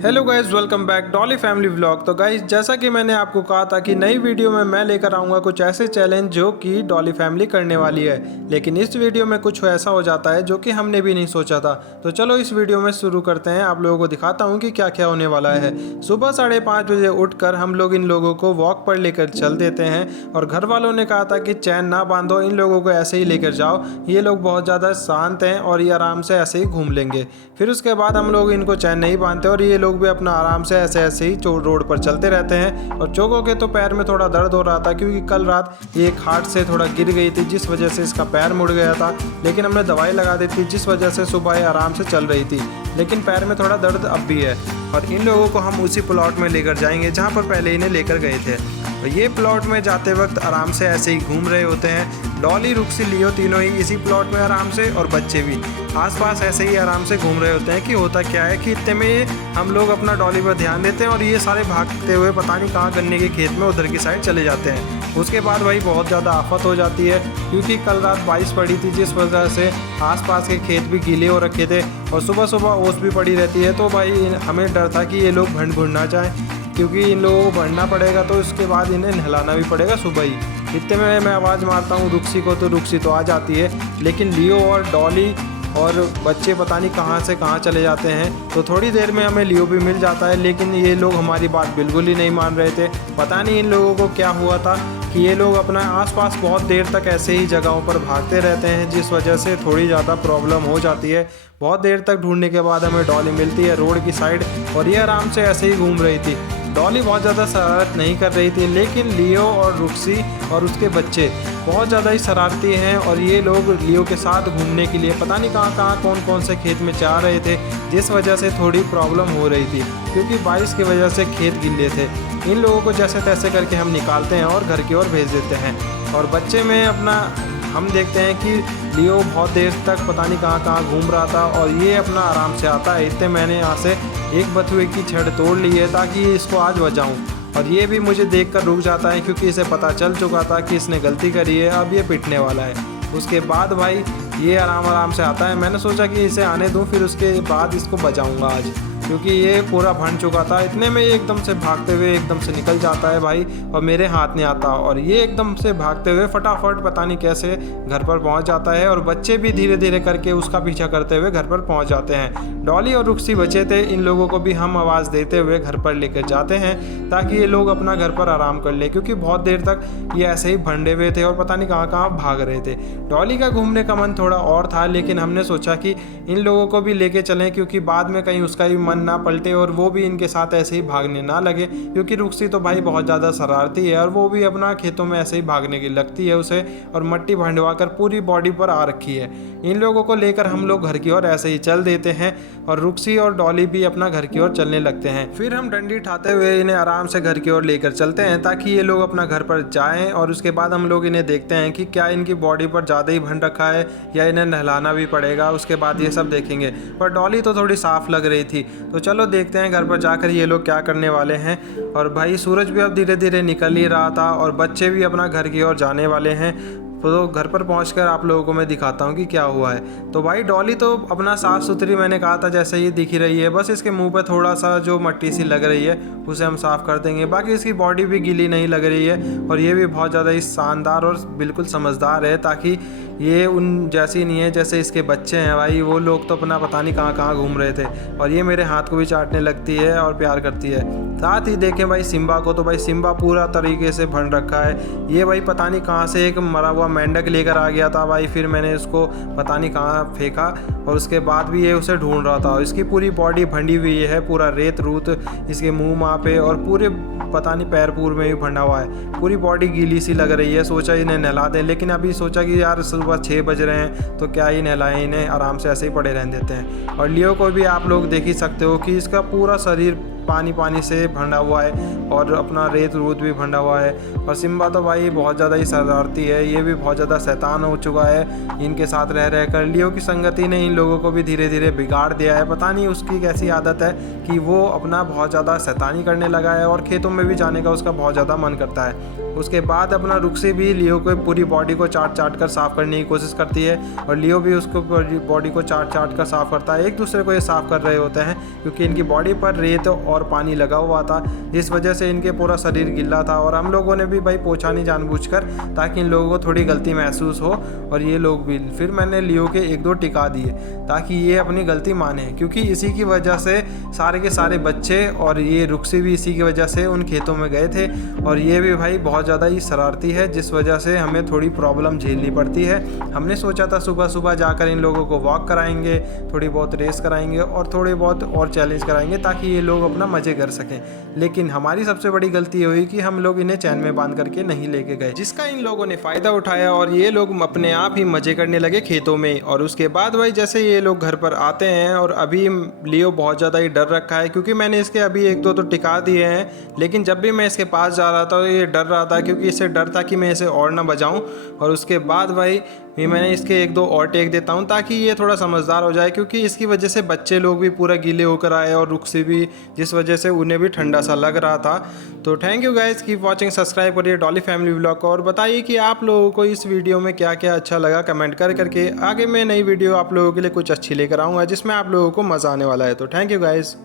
Hello guys, welcome back Dolly family vlog. तो guys, जैसा कि मैंने आपको कहा था कि नई वीडियो में मैं लेकर आऊँगा कुछ ऐसे चैलेंज जो कि डॉली फैमिली करने वाली है, लेकिन इस वीडियो में कुछ ऐसा हो जाता है जो कि हमने भी नहीं सोचा था। तो चलो इस वीडियो में शुरू करते हैं। आप लोगों को दिखाता हूँ कि क्या क्या होने वाला है। सुबह 5:30 बजे उठकर हम लोग इन लोगों को वॉक पर लेकर चल देते हैं और घर वालों ने कहा था कि चैन ना बांधो, इन लोगों को ऐसे ही लेकर जाओ, ये लोग बहुत ज़्यादा शांत हैं और ये आराम से ऐसे ही घूम लेंगे। फिर उसके बाद हम लोग इनको चैन नहीं बांधते और ये लोग भी अपना आराम से ऐसे ऐसे ही रोड पर चलते रहते हैं। और चोको के तो पैर में थोड़ा दर्द हो रहा था क्योंकि कल रात ये एक खाट से थोड़ा गिर गई थी, जिस वजह से इसका पैर मुड़ गया था। लेकिन हमने दवाई लगा दी थी, जिस वजह से सुबह ये आराम से चल रही थी, लेकिन पैर में थोड़ा दर्द अब भी है। और इन लोगों को हम उसी प्लॉट में लेकर जाएंगे जहाँ पर पहले इन्हें लेकर गए थे। तो ये प्लॉट में जाते वक्त आराम से ऐसे ही घूम रहे होते हैं। डॉली, रुक्सी, लियो तीनों ही इसी प्लॉट में आराम से, और बच्चे भी आसपास ऐसे ही आराम से घूम रहे होते हैं। कि होता क्या है कि इतने में हम लोग अपना डॉली पर ध्यान देते हैं और ये सारे भागते हुए पता नहीं कहाँ गन्ने के खेत में उधर की साइड चले जाते हैं। उसके बाद भाई बहुत ज़्यादा आफत हो जाती है क्योंकि कल रात बारिश पड़ी थी, जिस वजह से आसपास के खेत भी गीले हो रखे थे और सुबह सुबह ओस भी पड़ी रहती है। तो भाई हमें डर था कि ये लोग भंड भुन ना जाएँ, क्योंकि इन लोगों को बढ़ना पड़ेगा तो उसके बाद इन्हें नहलाना भी पड़ेगा सुबह ही। इतने में मैं आवाज़ मारता हूँ रुक्सी को, तो रुक्सी तो आ जाती है, लेकिन लियो और डॉली और बच्चे पता नहीं कहाँ से कहाँ चले जाते हैं। तो थोड़ी देर में हमें लियो भी मिल जाता है, लेकिन ये लोग हमारी बात बिल्कुल ही नहीं मान रहे थे। पता नहीं इन लोगों को क्या हुआ था कि ये लोग अपना आसपास बहुत देर तक ऐसे ही जगहों पर भागते रहते हैं, जिस वजह से थोड़ी ज़्यादा प्रॉब्लम हो जाती है। बहुत देर तक ढूंढने के बाद हमें डॉली मिलती है रोड की साइड, और ये आराम से ऐसे ही घूम रही थी। डॉली बहुत ज़्यादा शरारत नहीं कर रही थी, लेकिन लियो और रुक्सी और उसके बच्चे बहुत ज़्यादा ही शरारती हैं। और ये लोग लियो के साथ घूमने के लिए पता नहीं कहाँ कहाँ कौन कौन से खेत में जा रहे थे, जिस वजह से थोड़ी प्रॉब्लम हो रही थी क्योंकि बारिश की वजह से खेत गीले थे। इन लोगों को जैसे तैसे करके हम निकालते हैं और घर की ओर भेज देते हैं। और बच्चे में अपना हम देखते हैं कि लियो बहुत देर तक पता नहीं कहाँ कहाँ घूम रहा था और ये अपना आराम से आता है। इतने मैंने यहाँ से एक बथुए की छड़ तोड़ ली है ताकि इसको आज बचाऊं, और ये भी मुझे देखकर रुक जाता है क्योंकि इसे पता चल चुका था कि इसने गलती करी है, अब ये पिटने वाला है। उसके बाद भाई ये आराम आराम से आता है। मैंने सोचा कि इसे आने दूं, फिर उसके बाद इसको बचाऊंगा आज, क्योंकि ये पूरा भन चुका था। इतने में ये एकदम से भागते हुए एकदम से निकल जाता है भाई, और मेरे हाथ नहीं आता, और ये एकदम से भागते हुए फटाफट पता नहीं कैसे घर पर पहुंच जाता है। और बच्चे भी धीरे धीरे करके उसका पीछा करते हुए घर पर पहुंच जाते हैं। डॉली और रुक्सी बचे थे, इन लोगों को भी हम आवाज़ देते हुए घर पर लेकर जाते हैं ताकि ये लोग अपना घर पर आराम कर ले, क्योंकि बहुत देर तक ये ऐसे ही भंडे हुए थे और पता नहीं कहाँ कहाँ भाग रहे थे। डॉली का घूमने का मन थोड़ा और था, लेकिन हमने सोचा कि इन लोगों को भी लेके चलें, क्योंकि बाद में कहीं उसका भी मन ना पलटे और वो भी इनके साथ ऐसे ही भागने ना लगे। क्योंकि रुक्सी तो भाई बहुत ज़्यादा शरारती है और वो भी अपना खेतों में ऐसे ही भागने की लगती है उसे, और मट्टी भंडवा कर पूरी बॉडी पर आ रखी है। इन लोगों को लेकर हम लोग घर की ओर ऐसे ही चल देते हैं और रुक्सी और डॉली भी अपना घर की ओर चलने लगते हैं। फिर हम डंडी उठाते हुए इन्हें आराम से घर की ओर लेकर चलते हैं ताकि ये लोग अपना घर पर जाएं, और उसके बाद हम लोग इन्हें देखते हैं कि क्या इनकी बॉडी पर ज़्यादा ही भन रखा है या इन्हें नहलाना भी पड़ेगा। उसके बाद ये सब देखेंगे। पर डॉली तो थोड़ी साफ लग रही थी, तो चलो देखते हैं घर पर जाकर ये लोग क्या करने वाले हैं। और भाई सूरज भी अब धीरे धीरे निकल ही रहा था और बच्चे भी अपना घर की ओर जाने वाले हैं। तो घर पर पहुंचकर आप लोगों को मैं दिखाता हूं कि क्या हुआ है। तो भाई डॉली तो अपना साफ़ सुथरी मैंने कहा था जैसे ही दिख रही है, बस इसके मुंह पे थोड़ा सा जो मट्टी सी लग रही है उसे हम साफ़ कर देंगे। बाकी इसकी बॉडी भी गीली नहीं लग रही है और ये भी बहुत ज़्यादा ही शानदार और बिल्कुल समझदार है, ताकि ये उन जैसी नहीं है जैसे इसके बच्चे हैं। भाई वो लोग तो अपना पता नहीं कहाँ कहाँ घूम रहे थे, और ये मेरे हाथ को भी चाटने लगती है और प्यार करती है। साथ ही देखें भाई सिम्बा को, तो भाई सिम्बा पूरा तरीके से भन रखा है। ये भाई पता नहीं कहाँ से एक मरा हुआ मेंढक लेकर आ गया था भाई, फिर मैंने उसको पता नहीं कहाँ फेंका और उसके बाद भी ये उसे ढूंढ रहा था। इसकी पूरी बॉडी भंडी हुई है, पूरा रेत रूत इसके मुंह माँ पे और पूरे पता नहीं पैर पूर में भी भंडा हुआ है। पूरी बॉडी गीली सी लग रही है। सोचा इन्हें नहला दें, लेकिन अभी सोचा कि यार सुबह 6 बज रहे हैं तो क्या ही नहलाएं, इन्हें आराम से ऐसे ही पड़े रहने देते हैं। और लियो को भी आप लोग देख ही सकते हो कि इसका पूरा शरीर पानी पानी से भरा हुआ है और अपना रेत रूत भी भरा हुआ है। और सिम्बा तो भाई बहुत ज़्यादा ही शरारती है, ये भी बहुत ज़्यादा शैतान हो चुका है। इनके साथ रह रह कर लियो की संगति ने इन लोगों को भी धीरे धीरे बिगाड़ दिया है। पता नहीं उसकी कैसी आदत है कि वो अपना बहुत ज़्यादा शैतानी करने लगा है और खेतों में भी जाने का उसका बहुत ज़्यादा मन करता है। उसके बाद अपना रुक्सी भी लियो को पूरी बॉडी को चाट चाट कर साफ़ करने की कोशिश करती है और लियो भी उसको बॉडी को चाट चाट कर साफ़ करता है। एक दूसरे को ये साफ़ कर रहे होते हैं क्योंकि इनकी बॉडी पर रेत और पानी लगा हुआ था, जिस वजह से इनके पूरा शरीर गिल्ला था। और हम लोगों ने भी भाई पोछा नहीं जानबूझकर, ताकि इन लोगों को थोड़ी गलती महसूस हो और ये लोग भी। फिर मैंने लियो के 1-2 टिका दिए ताकि ये अपनी गलती माने, क्योंकि इसी की वजह से सारे के सारे बच्चे और ये रुक्सी भी इसी की वजह से उन खेतों में गए थे। और ये भी भाई बहुत ज़्यादा ही शरारती है, जिस वजह से हमें थोड़ी प्रॉब्लम झेलनी पड़ती है। हमने सोचा था सुबह सुबह जाकर इन लोगों को वॉक कराएंगे, थोड़ी बहुत रेस कराएंगे और थोड़े बहुत और चैलेंज कराएंगे ताकि ये लोग अपना मज़े कर सकें। लेकिन हमारी सबसे बड़ी गलती हुई कि हम लोग इन्हें चैन में बांध करके नहीं लेके गए, जिसका इन लोगों ने फ़ायदा उठाया और ये लोग अपने आप ही मज़े करने लगे खेतों में। और उसके बाद भाई जैसे ये लोग घर पर आते हैं, और अभी लियो बहुत ज़्यादा ही डर रखा है क्योंकि मैंने इसके अभी 1-2 तो टिका दिए हैं, लेकिन जब भी मैं इसके पास जा रहा था ये डर रहा था क्योंकि इसे डर था कि मैं इसे और ना बजाऊं। और उसके बाद भाई मैंने इसके 1-2 और टेक देता हूं ताकि ये थोड़ा समझदार हो जाए, क्योंकि इसकी वजह से बच्चे लोग भी पूरा गीले होकर आए और रुक्सी भी, जिस वजह से उन्हें भी ठंडा सा लग रहा था। तो thank you guys, keep watching, subscribe करिए डॉली फैमिली व्लॉग को और बताइए कि आप लोगों को इस वीडियो में क्या क्या अच्छा लगा कमेंट करके। आगे मैं नई वीडियो आप लोगों के लिए कुछ अच्छी लेकर आऊँगा जिसमें आप लोगों को मज़ा आने वाला है। तो थैंक यू गाइस।